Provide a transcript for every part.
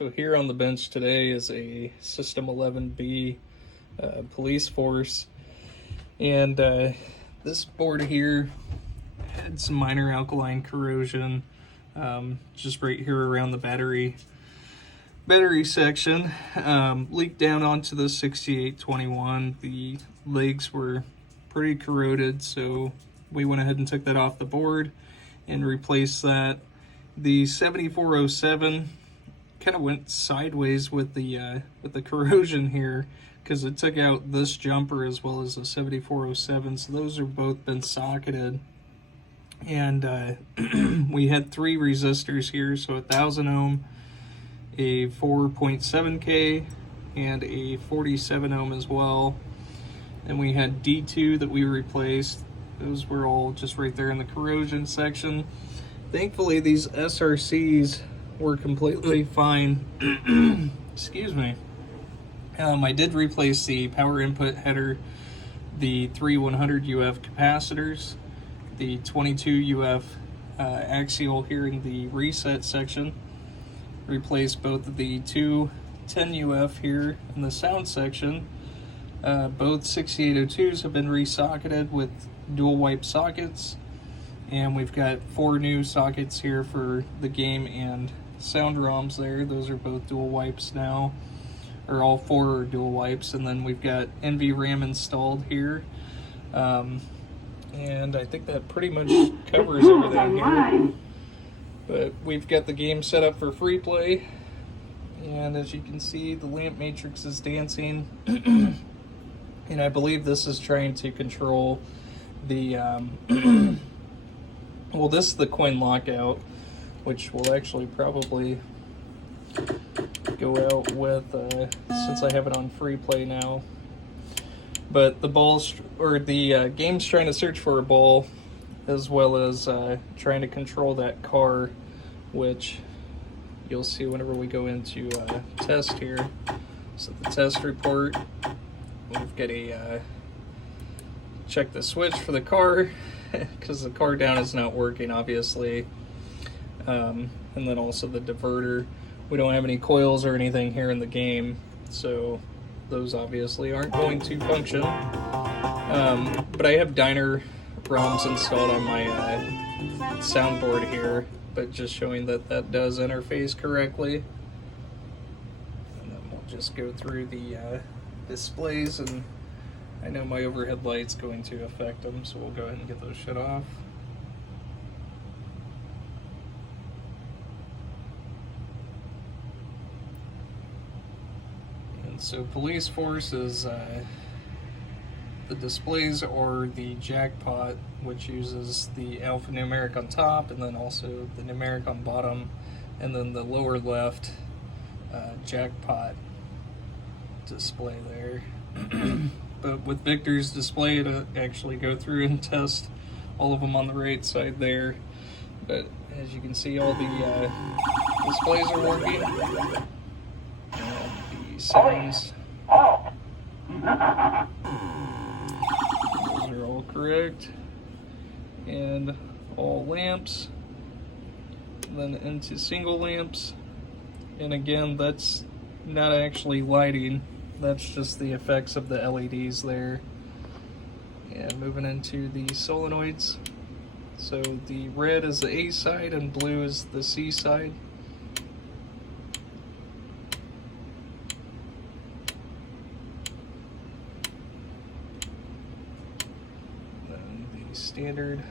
So here on the bench today is a S11b police force, and this board here had some minor alkaline corrosion, just right here around the battery section. Leaked down onto the 6821. The legs were pretty corroded, so we went ahead and took that off the board and replaced that. The 7407 kind of went sideways with the corrosion here, because it took out this jumper as well as the 7407, so those are both been socketed. And we had three resistors here, so 1000 ohm, a 4.7K, and a 47 ohm as well. And we had D2 that we replaced. Those were all just right there in the corrosion section. Thankfully, these SRCs were completely fine. Excuse me. I did replace the power input header, the 3 100 UF capacitors, the 22 UF axial here in the reset section. Replaced both of the two 10 UF here in the sound section. Both 6802s have been resocketed with dual wipe sockets, and we've got 4 new sockets here for the game and sound ROMs there. Those are both dual wipes now, or all 4 are dual wipes. And then we've got NVRAM installed here, and I think that pretty much covers everything here. But we've got the game set up for free play, and as you can see, the lamp matrix is dancing. And I believe this is trying to control the well, this is the coin lockout, which will actually probably go out with since I have it on free play now. But the ball's, or the game's trying to search for a ball, as well as trying to control that car, which you'll see whenever we go into test here. So the test report, we've got a check the switch for the car, because the car down is not working, obviously. And then also the diverter. We don't have any coils or anything here in the game, so those obviously aren't going to function. But I have Diner ROMs installed on my soundboard here, but just showing that that does interface correctly. And then we'll just go through the displays, and I know my overhead light's going to affect them, so we'll go ahead and get those shut off. And so police force is the displays, or the jackpot, which uses the alphanumeric on top and then also the numeric on bottom, and then the lower left jackpot display there. But with Victor's display, to actually go through and test all of them on the right side there. But as you can see, all the displays are working. The settings, those are all correct. And all lamps, then into single lamps. And again, that's not actually lighting, that's just the effects of the LEDs there. And moving into the solenoids. So the red is the A side and blue is the C side. Then the standard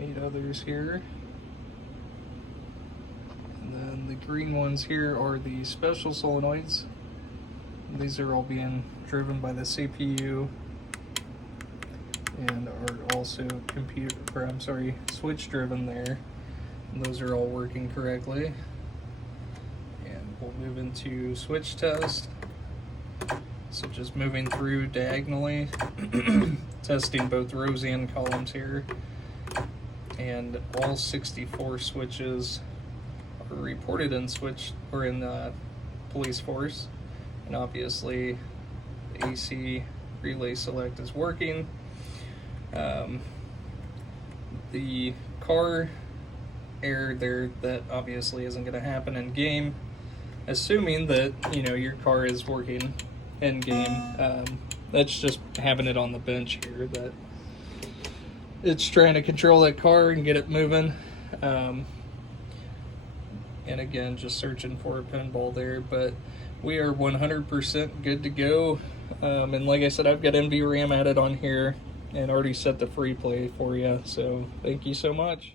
8 others here. And then the green ones here are the special solenoids. These are all being driven by the CPU and are also switch driven there. And those are all working correctly. And we'll move into switch test. So just moving through diagonally, testing both rows and columns here. And all 64 switches are reported in police force, and obviously the AC relay select is working. The car error there that obviously isn't going to happen in game, assuming that, you know, your car is working in game. That's just having it on the bench here, that it's trying to control that car and get it moving. And again, just searching for a pinball there, but we are 100% good to go. And like I said, I've got NVRAM added on here and already set the free play for you, so thank you so much.